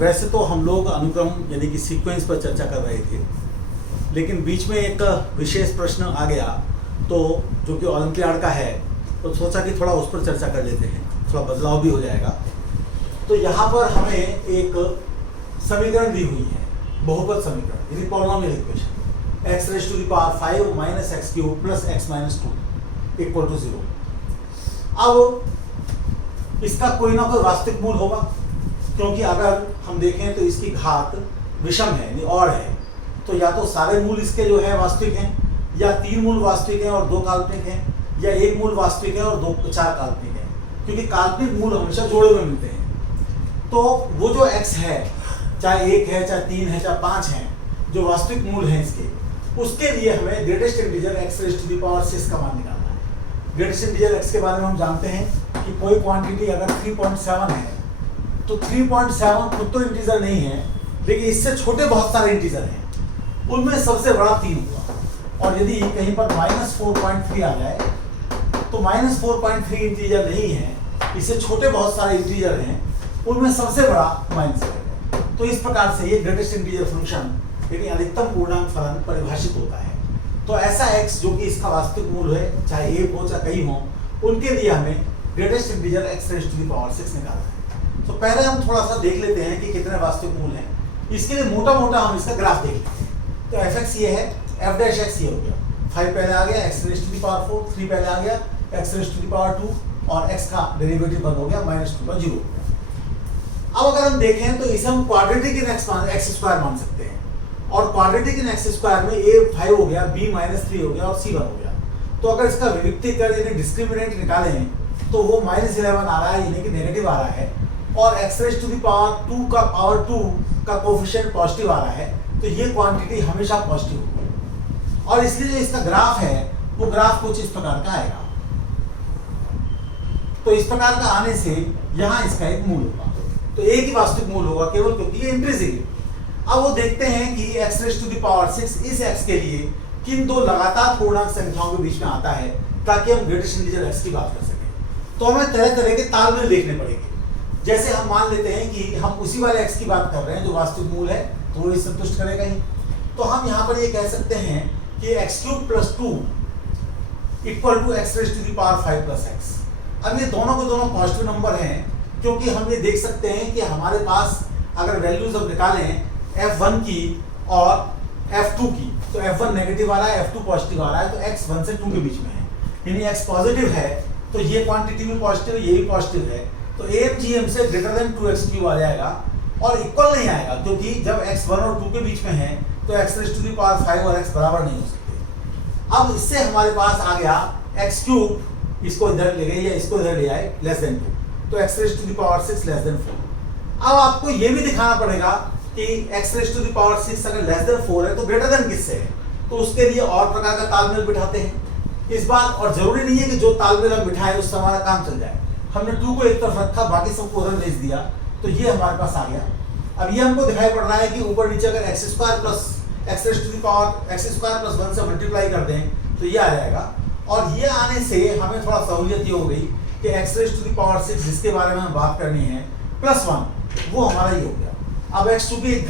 वैसे तो हम लोग अनुक्रम यानी कि सीक्वेंस पर चर्चा कर रहे थे, लेकिन बीच में एक विशेष प्रश्न आ गया तो जो कि ओलंपियाड का है, तो सोचा कि थोड़ा उस पर चर्चा कर लेते हैं, थोड़ा बदलाव भी हो जाएगा। तो यहाँ पर हमें एक समीकरण दी हुई है, बहुपद समीकरण यानी polynomial equation, x⁵ minus x cube plus x minus 2 equal to 0। अब इसका कोई ना कोई वास्तविक मूल होगा, क्योंकि अगर हम देखें तो इसकी घात विषम है यानी और है, तो या तो सारे मूल इसके जो है वास्तविक हैं, या 3 मूल वास्तविक हैं और 2 काल्पनिक हैं, या 1 मूल वास्तविक है और 4 काल्पनिक हैं, क्योंकि काल्पनिक मूल हमेशा जोड़े में मिलते हैं। तो वो जो x है, चाहे 1 है, चाहे 3 है, चाहे 5 है, जो वास्तविक मूल हैं इसके, उसके लिए हमें ग्रेटेस्ट इंटीजर x⁵ का मान निकालना है। ग्रेटेस्ट इंटीजर x के बारे में हम जानते हैं कि कोई क्वांटिटी अगर 3.7 है तो 3.7 खुद तो इंटीजर नहीं है, लेकिन इससे छोटे बहुत सारे इंटीजर हैं, उनमें सबसे बड़ा 3 होगा। और यदि कहीं पर -4.3 आ जाए तो -4.3 इंटीजर नहीं है, इससे छोटे बहुत सारे इंटीजर हैं, उनमें सबसे बड़ा माइनस है। तो इस प्रकार से ये ग्रेटेस्ट इंटीजर फंक्शन यानी अधिकतम पूर्णांक फलन परिभाषित होता है। तो ऐसा x जो कि इसका वास्तविक मूल है, चाहे 1 हो चाहे कई हो, उनके लिए हमें ग्रेटेस्ट इंटीजर x⁵ निकालना है। तो पहले हम थोड़ा सा देख लेते हैं कि कितने वास्तविक मूल हैं। इसके लिए मोटा मोटा हम इसका ग्राफ देख लेते हैं। तो f(x) ये है, f'(x) ये हो गया, 5 पहले आ गया, x⁴ 3 पहले आ गया, x⁵2 और x का डेरिवेटिव बंद हो गया -2/0। अब अगर हम देखें तो इसे हम क्वाड्रेटिक इन x² मान सकते हैं, और क्वाड्रेटिक इन x² में a 5 हो गया, b -3 हो गया और c 1 हो गया। तो अगर इसका विविक्तीकरण यानी डिस्क्रिमिनेंट निकालें तो वो -11 आ रहा है, यानी कि नेगेटिव आ रहा है, और x⁵2 का पावर 2 का कोफिशिएंट पॉजिटिव आ रहा है, तो ये क्वांटिटी हमेशा पॉजिटिव होगी। और इसलिए जो इसका ग्राफ है वो ग्राफ कुछ इस प्रकार का आएगा। तो इस प्रकार का आने से यहाँ इसका एक मूल होगा, तो एक ही वास्तविक मूल होगा केवल, क्योंकि ये इंट्रिंसिक है। अब वो देखते हैं कि x⁵ इस x के लिए किन 2 लगातार पूर्णांक संख्याओं के बीच में आता है, ताकि हम ग्रेटेस्ट इंटीजर x की बात कर सकें। तो हमें तरह तरह के तालमेल देखने पड़ेंगे। जैसे हम मान लेते हैं कि हम उसी वाले x की बात कर रहे हैं जो वास्तविक मूल है, तो वो संतुष्ट करेगा ही। तो हम यहाँ पर ये कह सकते हैं कि x³ + 2 = x⁵5 + x। अब ये दोनों के दोनों पॉजिटिव नंबर हैं, क्योंकि हम ये देख सकते हैं कि हमारे पास अगर वैल्यूज अब निकालें f1 की और f2 की, तो f1 नेगेटिव आ रहा है, f2 पॉजिटिव आ रहा है, तो x 1 से 2 के बीच में है, यानी x पॉजिटिव है, तो ये क्वांटिटी भी पॉजिटिव है, ये भी पॉजिटिव है, तो AMGM से > 2x³ आ जाएगा, और इक्वल नहीं आएगा, क्योंकि जब x 1 और 2 के बीच में है तो x⁵5 और x बराबर नहीं हो सकते। अब इससे हमारे पास आ गया x³, इसको इधर ले गए या इसको इधर ले आए, <2, तो x⁵6 <4। अब आपको ये भी दिखाना पड़ेगा कि x⁵6 अगर <4 है तो ग्रेटर देन किससे है, तो उसके लिए और प्रकार का तालमेल बिठाते हैं इस बार। और जरूरी नहीं है कि जो तालमेल हम बिठाए उससे हमारा काम चल जाए। हमने 2 को एक तरफ रखा, बाकी सबको उधर भेज दिया, तो ये हमारे पास आ गया। अब ये हमको दिखाई पड़ रहा है कि ऊपर नीचे अगर x² + 1 से मल्टीप्लाई कर दें तो ये आ जाएगा। और ये आने से हमें थोड़ा सहूलियत ये हो गई कि x⁵6 जिसके बारे में हम बात करनी है +1, वो हमारा ये हो गया। अब x चूंकि एक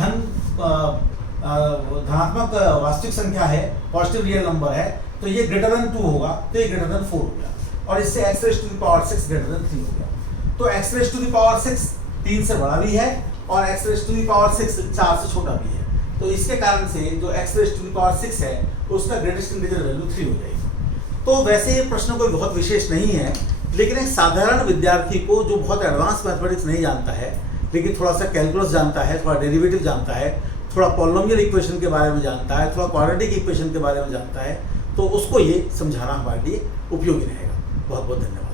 धनात्मक वास्तविक संख्या है, पॉजिटिव रियल नंबर है, तो ये ग्रेटर देन 2 होगा, तो ये ग्रेटर देन 4 हो गया, और इससे x⁵6 ग्रेटर देन 3 हो गया। तो x⁵6 3 से बड़ा भी है और x⁵6 4 से छोटा भी है, तो इसके कारण से जो x⁵6 है उसका ग्रेटेस्ट इंटीजर वैल्यू 3 हो जाएगी। तो वैसे ये प्रश्न कोई बहुत विशेष नहीं है, लेकिन एक साधारण विद्यार्थी को जो बहुत एडवांस मैथमेटिक्स नहीं जानता है, लेकिन थोड़ा सा कैलकुलस जानता है, थोड़ा डेरिवेटिव जानता है, थोड़ा पॉलिनोमियल इक्वेशन के बारे में जानता है, थोड़ा क्वाड्रेटिक इक्वेशन के बारे में जानता है, तो उसको ये समझाना हमारे लिए उपयोगी रहेगा। बहुत बहुत धन्यवाद।